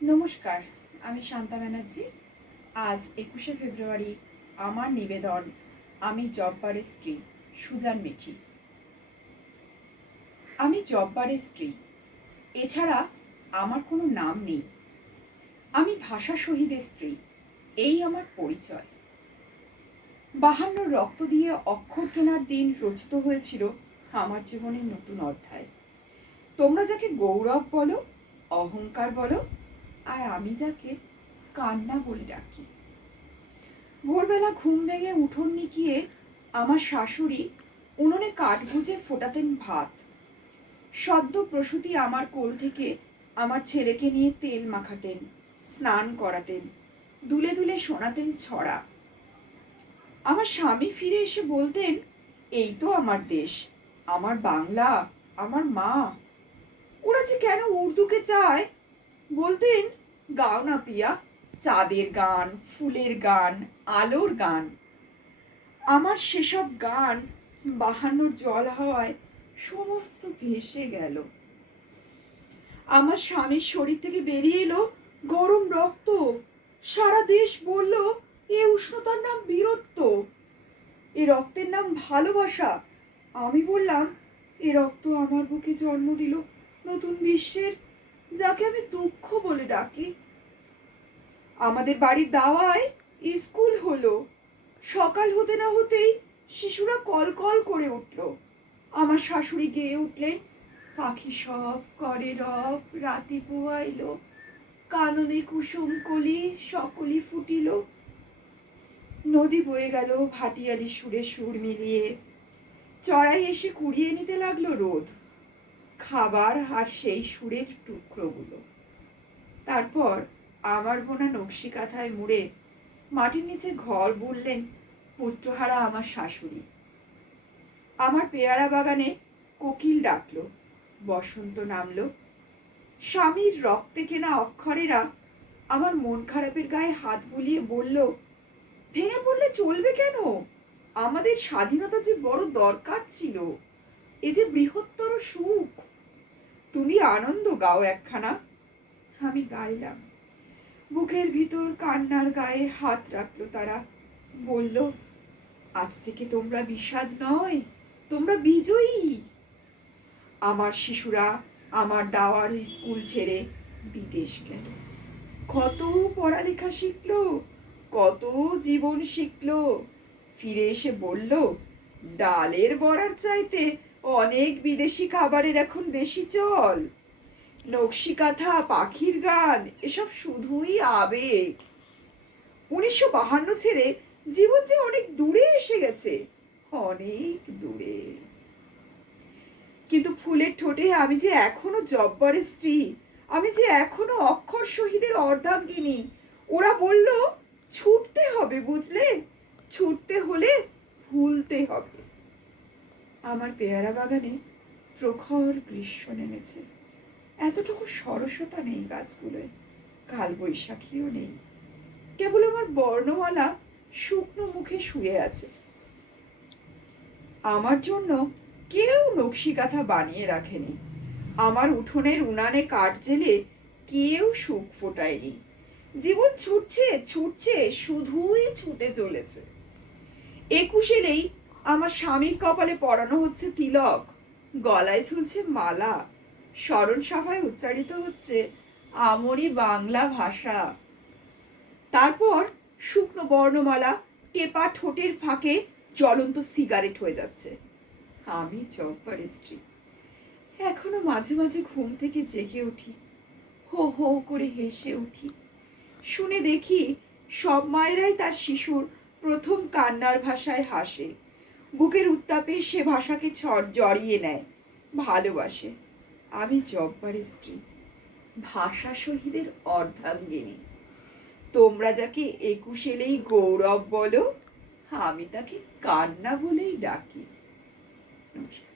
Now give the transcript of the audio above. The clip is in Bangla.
নমস্কার, আমি শান্তা ব্যানার্জি। আজ 21শে ফেব্রুয়ারি আমার নিবেদন আমি জব্বারের স্ত্রী সুজান মিঠি। আমি জব্বারের স্ত্রী, এছাড়া আমার কোনো নাম নেই। আমি ভাষা শহীদের স্ত্রী, এই আমার পরিচয়। 52 রক্ত দিয়ে অক্ষর কেনার দিন রচিত হয়েছিল আমার জীবনের নতুন অধ্যায়। তোমরা যাকে গৌরব বলো, অহংকার বলো, আর আমি যাকে কান্না বলে ডাকি। ভোরবেলা ঘুম ভেঙে উঠোন নিকিয়ে আমার শাশুড়ি উনুনে কাঠ গুঁজে ফোটাতেন ভাত। সদ্য প্রসূতি আমার কোল থেকে আমার ছেলেকে নিয়ে তেল মাখাতেন, স্নান করাতেন, দুলে দুলে শোনাতেন ছড়া। আমার স্বামী ফিরে এসে বলতেন, এই তো আমার দেশ, আমার বাংলা, আমার মা। ওরা যে কেন উর্দুকে চায়, বলতেন, গাও না পিয়া, চাঁদের গান, ফুলের গান, আলোর গান। আমার সেসব গান 52 জল হাওয়ায় সমস্ত ভেসে গেল। আমার স্বামীর শরীর থেকে বেরিয়ে এলো গরম রক্ত। সারা দেশ বলল, এ উষ্ণতার নাম বীরত্ব, এ রক্তের নাম ভালোবাসা। আমি বললাম, এ রক্ত আমার বুকে জন্ম দিল নতুন বিশ্বের, যাকে আমি দুঃখ বলে ডাকি। আমাদের বাড়ির দাওয়ায় স্কুল হলো। সকাল হতে না হতেই শিশুরা কল কল করে উঠল। আমার শাশুড়ি গেয়ে উঠলেন, পাখি সব করে রব, রাতি পোয়াইল, কাননে কুসুম কলি সকলি ফুটিল। নদী বয়ে গেল ভাটিয়ালি সুরে সুর মিলিয়ে। চড়াই এসে কুড়িয়ে নিতে লাগলো রোদ, খাবার আর সেই সুরের টুকরোগুলো। তারপর আমার বোনা নকশি কাঁথায় মুড়ে মাটির নিচে ঘর বুনলেন পুত্রহারা আমার শাশুড়ি। আমার পেয়ারা বাগানে কোকিল ডাকলো, বসন্ত নামলো। স্বামীর রক্তে কেনা অক্ষরেরা আমার মন খারাপের গায়ে হাত বুলিয়ে বলল, ভেঙে পড়লে চলবে কেন? আমাদের স্বাধীনতা যে বড় দরকার ছিল, এ যে বৃহত্তর সুখ। তুমি আনন্দ গাও একখানা। আমি গাইলাম। বুকের ভিতর কান্নার গায়ে হাত রাখলো তারা, বলল, আজ থেকে তোমরা বিষাদ নয়, তোমরা বিজয়ী। আমার শিশুরা আমার দাওয়ার স্কুল ছেড়ে বিদেশ গেল। কত পড়ালেখা শিখলো, কত জীবন শিখলো। ফিরে এসে বলল, ডালের বড়ার চাইতে অনেক বিদেশি খাবারের এখন বেশি চল। নকশি কাঁথা, পাখির গান, এসব শুধুই আবেগ। 1952 ছেড়ে জীবন যে অনেক দূরে এসে গেছে, অনেক দূরে। কিন্তু ফুলের ঠোঁটে আমি যে এখনো জব্বারের স্ত্রী, আমি যে এখনো অক্ষর শহীদের অর্ধাঙ্গিনী। ওরা বলল, ছুটতে হবে, বুঝলে, ছুটতে হলে ভুলতে হবে। আমার পেয়ারা বাগানে প্রখর গ্রীষ্ম নেমেছে। এতটুকু সরসতা নেই গাছগুলোয়, কাল বৈশাখীও নেই। কেবল আমার বর্ণমালা শুকনো মুখে শুয়ে আছে। আমার জন্য কেউ নকশি কাঁথা বানিয়ে রাখেনি। আমার উঠোনের উনানে কাঠ জেলে কেউ সুখ ফোটায়নি। জীবন ছুটছে ছুটছে, শুধুই ছুটে চলেছে। 21 এলেই আমার স্বামীর কপালে পরানো হচ্ছে তিলক, গলায় ঝুলছে মালা, স্মরণ সভায় উচ্চারিত হচ্ছে আমরি বাংলা ভাষা। তারপর শুকনো বর্ণমালা টেপা ঠোঁটের ফাঁকে জ্বলন্ত সিগারেট হয়ে যাচ্ছে। আমি জব্বারের স্ত্রী। এখনো মাঝে মাঝে ঘুম থেকে জেগে উঠি, হো হো করে হেসে উঠি। শুনে দেখি সব মায়েরাই তার শিশুর প্রথম কান্নার ভাষায় হাসে, বুকের উত্তাপে সে ভাষাকে জড়িয়ে নেয়, ভালোবাসে। আমি জব্বারের স্ত্রী, ভাষা শহীদের অর্ধাঙ্গিনী। তোমরা যাকে 21 এলেই গৌরব বলো, আমি তাকে কান্না বলেই ডাকি। নমস্কার।